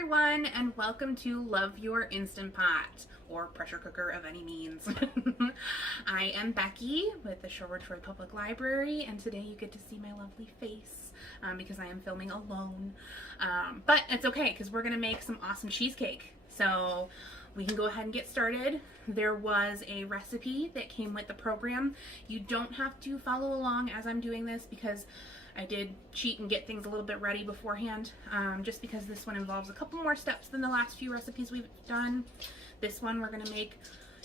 everyone, and welcome to Love Your Instant Pot, or pressure cooker of any means. I am Becky with the Shorewood-Troy Public Library, and today you get to see my lovely face because I am filming alone. But it's okay because we're going to make some awesome cheesecake. So we can go ahead and get started. There was a recipe that came with the program. You don't have to follow along as I'm doing this because I did cheat and get things a little bit ready beforehand, just because this one involves a couple more steps than the last few recipes we've done. This one we're going to make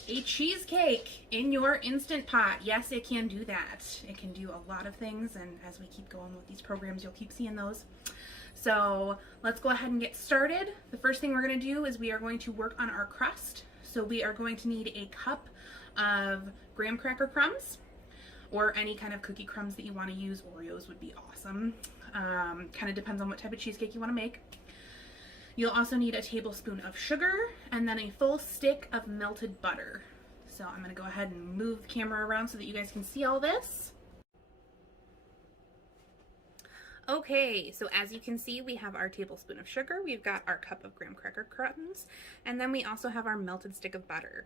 a cheesecake in your Instant Pot. Yes, it can do that. It can do a lot of things, and as we keep going with these programs, you'll keep seeing those. So let's go ahead and get started. The first thing we're going to do is we are going to work on our crust. So we are going to need a cup of graham cracker crumbs, or any kind of cookie crumbs that you want to use. Oreos would be awesome. Kind of depends on what type of cheesecake you want to make. You'll also need a tablespoon of sugar and then a full stick of melted butter. So I'm going to go ahead and move the camera around so that you guys can see all this. Okay, so as you can see, we have our tablespoon of sugar, we've got our cup of graham cracker crumbs, and then we also have our melted stick of butter.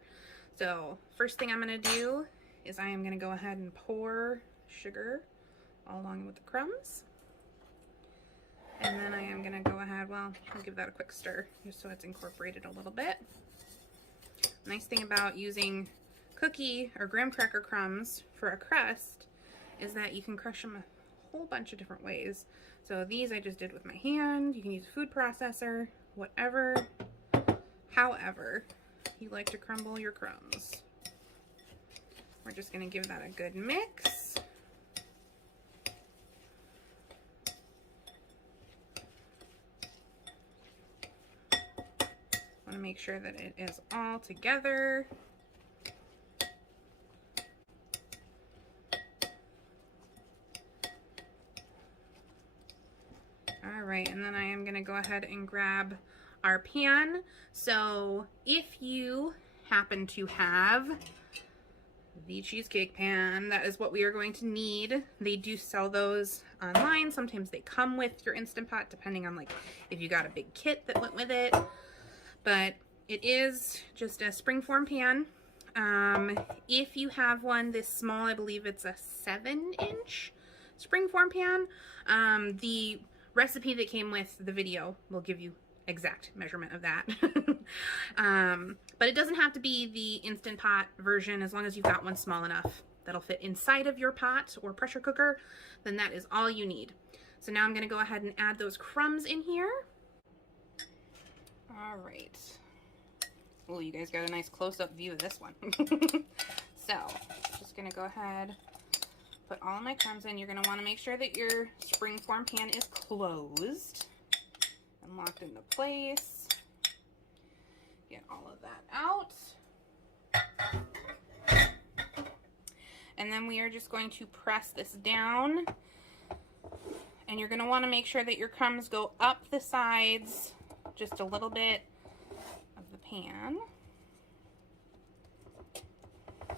So first thing I'm going to do is I am going to go ahead and pour sugar all along with the crumbs. And then I am going to go ahead, well, I'll give that a quick stir just so it's incorporated a little bit. Nice thing about using cookie or graham cracker crumbs for a crust is that you can crush them a whole bunch of different ways. So these I just did with my hand. You can use a food processor, whatever, however you like to crumble your crumbs. We're just going to give that a good mix. Want to make sure that it is all together. All right, and then I am going to go ahead and grab our pan. So if you happen to have the cheesecake pan, that is what we are going to need. They do sell those online. Sometimes they come with your Instant Pot, depending on like if you got a big kit that went with it. But it is just a springform pan. If you have one this small, I believe it's a 7-inch springform pan. The recipe that came with the video will give you exact measurement of that. But it doesn't have to be the Instant Pot version. As long as you've got one small enough that'll fit inside of your pot or pressure cooker, then that is all you need. So now I'm going to go ahead and add those crumbs in here. All right. Oh, you guys got a nice close-up view of this one. So just going to go ahead, put all of my crumbs in. You're going to want to make sure that your springform pan is closed and locked into place. Get all of that out. And then we are just going to press this down. And you're going to want to make sure that your crumbs go up the sides just a little bit of the pan.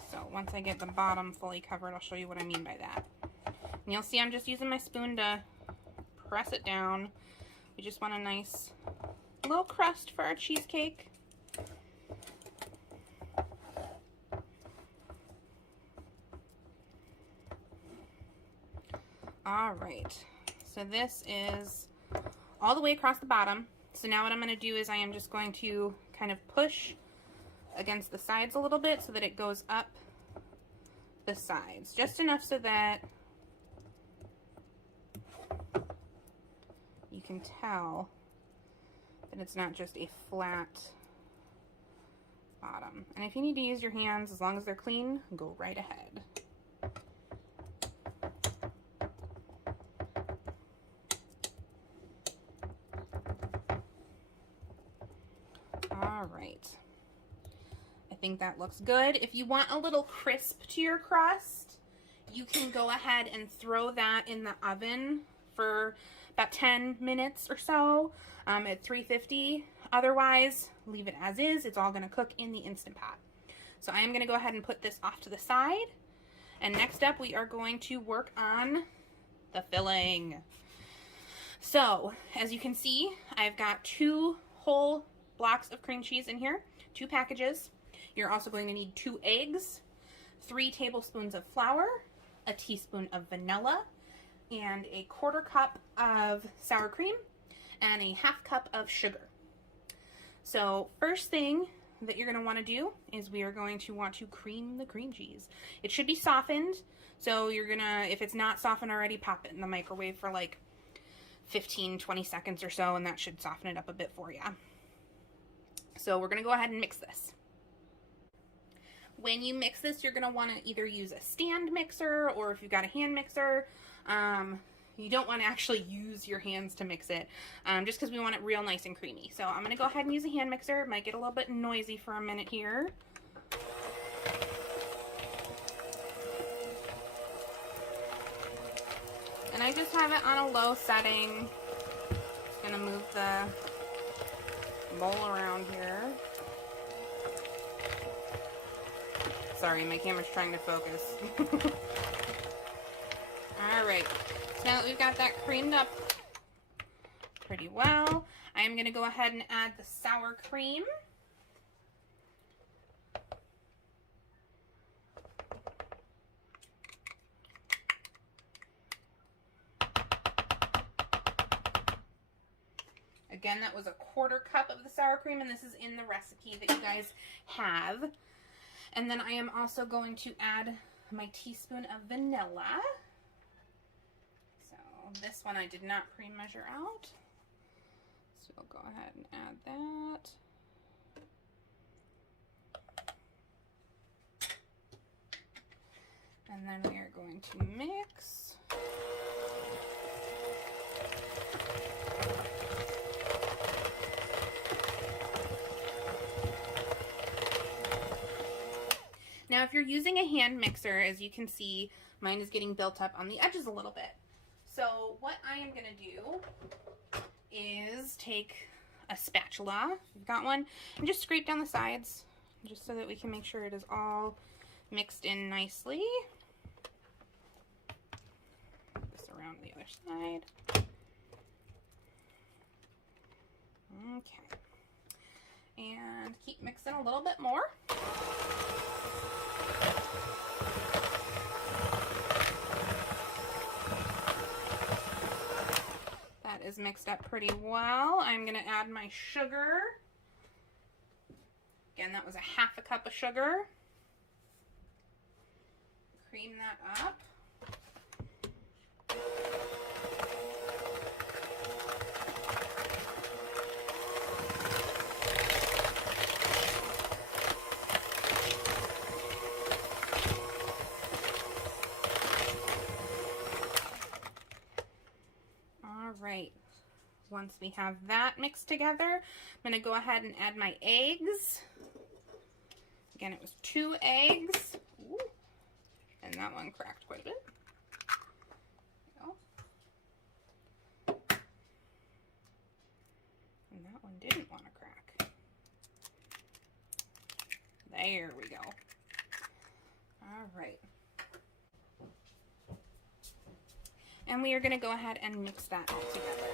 So once I get the bottom fully covered, I'll show you what I mean by that. And you'll see I'm just using my spoon to press it down. We just want a nice little crust for our cheesecake. All right, so this is all the way across the bottom. So now what I'm going to do is I am just going to kind of push against the sides a little bit so that it goes up the sides, just enough so that you can tell that it's not just a flat bottom. And if you need to use your hands, as long as they're clean, go right ahead. All right, I think that looks good. If you want a little crisp to your crust, you can go ahead and throw that in the oven for about 10 minutes or so at 350. Otherwise, leave it as is. It's all going to cook in the Instant Pot. So I am going to go ahead and put this off to the side. And next up, we are going to work on the filling. So, as you can see, I've got 2 whole blocks of cream cheese in here, 2 packages. You're also going to need 2 eggs, 3 tablespoons of flour, a teaspoon of vanilla, and a 1/4 cup of sour cream, and a 1/2 cup of sugar. So first thing that you're going to want to do is we are going to want to cream the cream cheese. It should be softened, so you're going to, if it's not softened already, pop it in the microwave for like 15-20 seconds or so, and that should soften it up a bit for you. So we're going to go ahead and mix this. When you mix this, you're going to want to either use a stand mixer, or if you've got a hand mixer, you don't want to actually use your hands to mix it, just because we want it real nice and creamy. So I'm going to go ahead and use a hand mixer. It might get a little bit noisy for a minute here. And I just have it on a low setting. Just going to move the bowl around here. Sorry, my camera's trying to focus. Alright, so now that we've got that creamed up pretty well, I am going to go ahead and add the sour cream. Again, that was a 1/4 cup of the sour cream, and this is in the recipe that you guys have. And then I am also going to add my teaspoon of vanilla. So this one I did not pre-measure out. So I'll go ahead and add that. And then we are going to mix. Now, if you're using a hand mixer, as you can see, mine is getting built up on the edges a little bit. So what I am going to do is take a spatula, if you've got one, and just scrape down the sides, just so that we can make sure it is all mixed in nicely. This around the other side. Okay. And keep mixing a little bit more. That is mixed up pretty well. I'm going to add my sugar. Again, that was a 1/2 cup of sugar. Cream that up. Right. Once we have that mixed together, I'm going to go ahead and add my eggs. Again, it was 2 eggs. Ooh. And that one cracked quite a bit. There we go. And that one didn't want to crack. There we go. All right. And we are going to go ahead and mix that all together.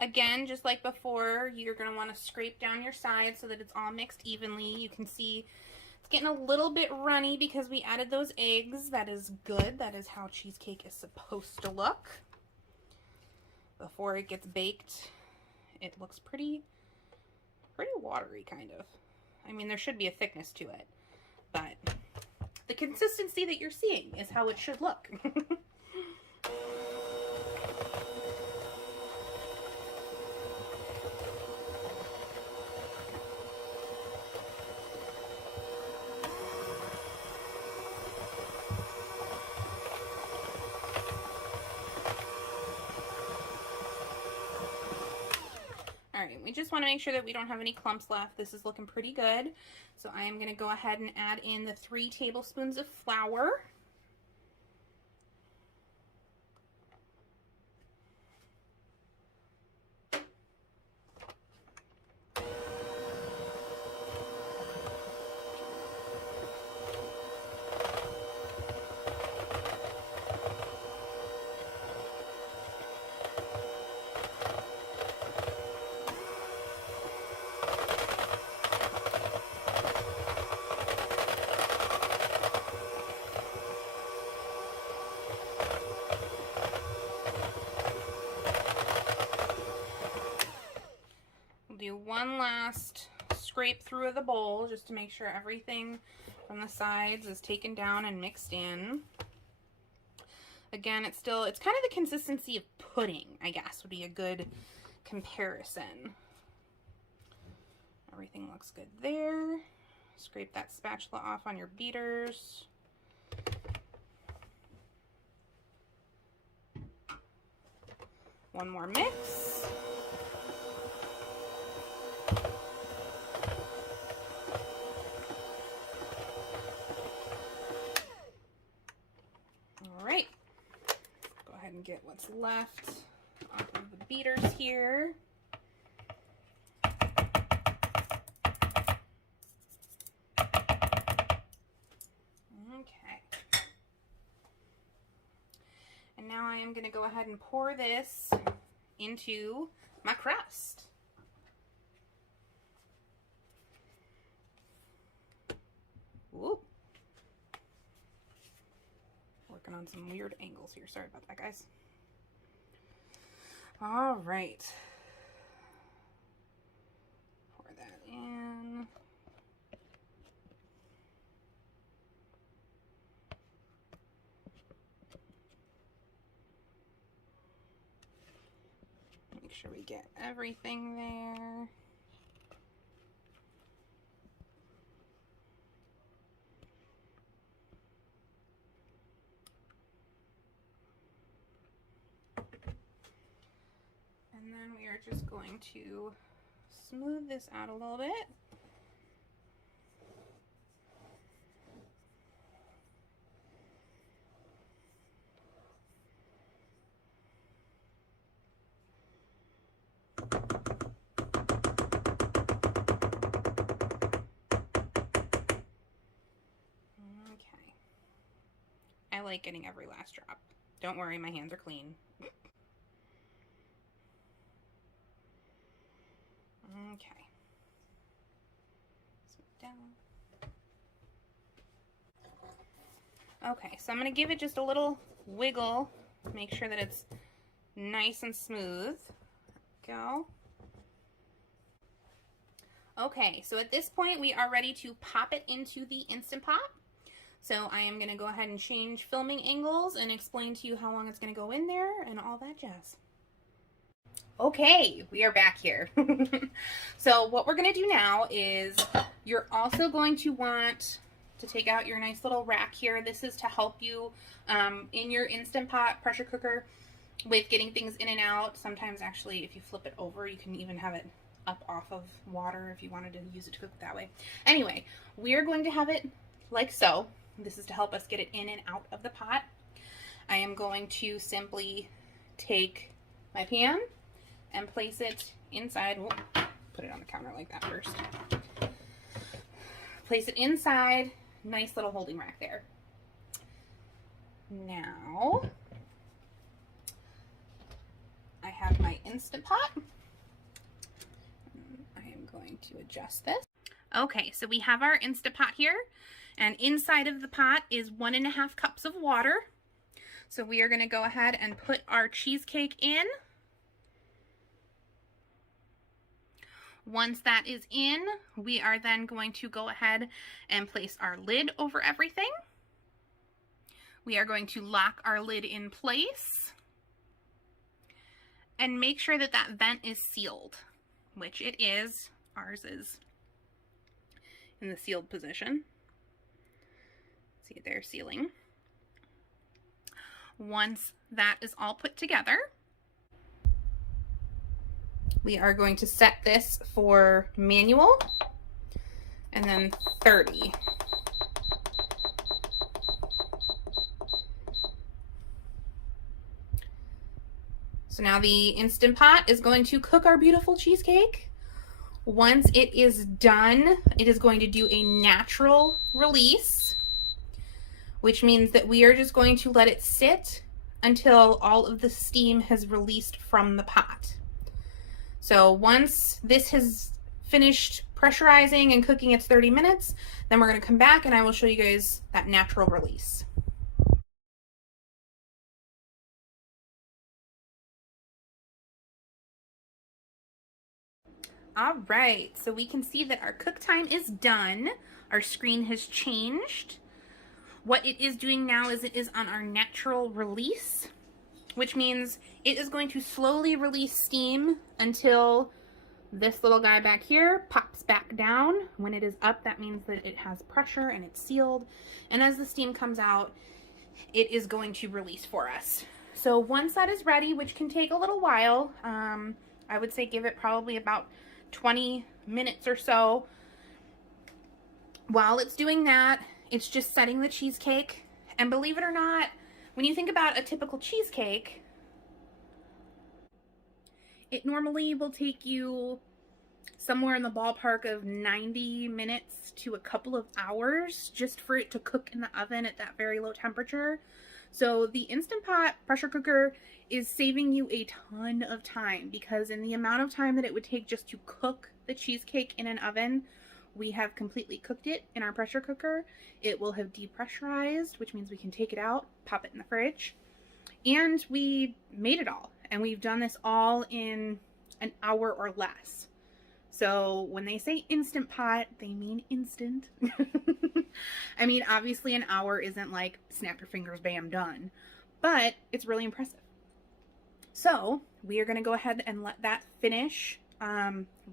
Again, just like before, you're going to want to scrape down your sides so that it's all mixed evenly. You can see it's getting a little bit runny because we added those eggs. That is good. That is how cheesecake is supposed to look. Before it gets baked, it looks pretty watery, kind of. I mean, there should be a thickness to it, but the consistency that you're seeing is how it should look. Alright, we just want to make sure that we don't have any clumps left. This is looking pretty good. So I am going to go ahead and add in the 3 tablespoons of flour. one last scrape through of the bowl just to make sure everything from the sides is taken down and mixed in. Again, it's kind of the consistency of pudding, I guess, would be a good comparison. Everything looks good there. Scrape that spatula off on your beaters. One more mix. All right. Go ahead and get what's left off of the beaters here. Okay. And now I am going to go ahead and pour this into my crust. Ooh. Working on some weird angles here. Sorry about that, guys. All right. Pour that in. Make sure we get everything there. And then we are just going to smooth this out a little bit. Okay. I like getting every last drop. Don't worry, my hands are clean. Okay. Smooth down. Okay, so I'm going to give it just a little wiggle. Make sure that it's nice and smooth. Go. Okay, so at this point we are ready to pop it into the Instant Pot. So I am going to go ahead and change filming angles and explain to you how long it's going to go in there and all that jazz. Okay, we are back here. So what we're going to do now is you're also going to want to take out your nice little rack here. This is to help you in your Instant Pot pressure cooker with getting things in and out. Sometimes actually if you flip it over you can even have it up off of water if you wanted to use it to cook that way. Anyway, we're going to have it like so. This is to help us get it in and out of the pot. I am going to simply take my pan and place it inside. We'll put it on the counter like that first. Place it inside. Nice little holding rack there. Now, I have my Instant Pot. I am going to adjust this. Okay, so we have our Instant Pot here, and inside of the pot is 1.5 cups of water. So we are going to go ahead and put our cheesecake in. Once that is in, we are then going to go ahead and place our lid over everything. We are going to lock our lid in place and make sure that that vent is sealed, which it is. Ours is in the sealed position. See, they're sealing. Once that is all put together, we are going to set this for manual and then 30. So now the Instant Pot is going to cook our beautiful cheesecake. Once it is done, it is going to do a natural release, which means that we are just going to let it sit until all of the steam has released from the pot. So once this has finished pressurizing and cooking its 30 minutes, then we're going to come back and I will show you guys that natural release. All right, so we can see that our cook time is done. Our screen has changed. What it is doing now is it is on our natural release, which means it is going to slowly release steam until this little guy back here pops back down. When it is up, that means that it has pressure and it's sealed. And as the steam comes out, it is going to release for us. So once that is ready, which can take a little while, I would say give it probably about 20 minutes or so. While it's doing that, it's just setting the cheesecake. And believe it or not, when you think about a typical cheesecake, it normally will take you somewhere in the ballpark of 90 minutes to a couple of hours just for it to cook in the oven at that very low temperature. So the Instant Pot pressure cooker is saving you a ton of time, because in the amount of time that it would take just to cook the cheesecake in an oven, we have completely cooked it in our pressure cooker. It will have depressurized, which means we can take it out, pop it in the fridge, and we made it all. And we've done this all in an hour or less. So when they say Instant Pot, they mean instant. I mean, obviously an hour isn't like snap your fingers, bam, done, but it's really impressive. So we are going to go ahead and let that finish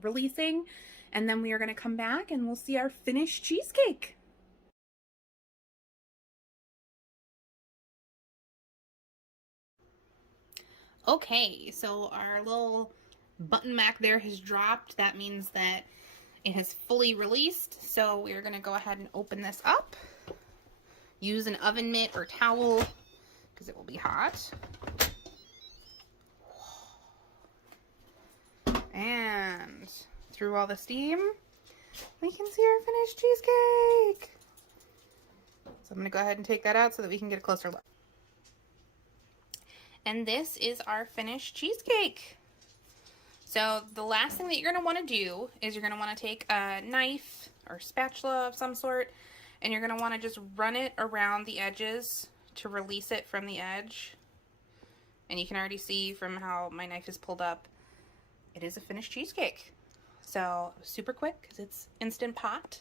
releasing, and then we are going to come back and we'll see our finished cheesecake. Okay, so our little button back there has dropped. That means that it has fully released. So we're going to go ahead and open this up. Use an oven mitt or towel because it will be hot. And through all the steam, we can see our finished cheesecake. So I'm going to go ahead and take that out so that we can get a closer look. And this is our finished cheesecake. So the last thing that you're going to want to do is you're going to want to take a knife or spatula of some sort, and you're going to want to just run it around the edges to release it from the edge. And you can already see from how my knife is pulled up, it is a finished cheesecake. So super quick because it's Instant Pot.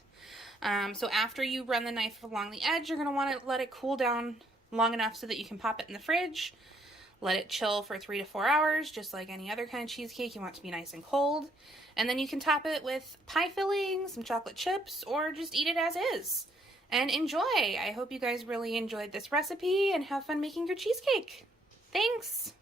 So after you run the knife along the edge, you're going to want to let it cool down long enough so that you can pop it in the fridge. Let it chill for 3 to 4 hours, just like any other kind of cheesecake. You want it to be nice and cold. And then you can top it with pie filling, some chocolate chips, or just eat it as is. And enjoy! I hope you guys really enjoyed this recipe and have fun making your cheesecake. Thanks!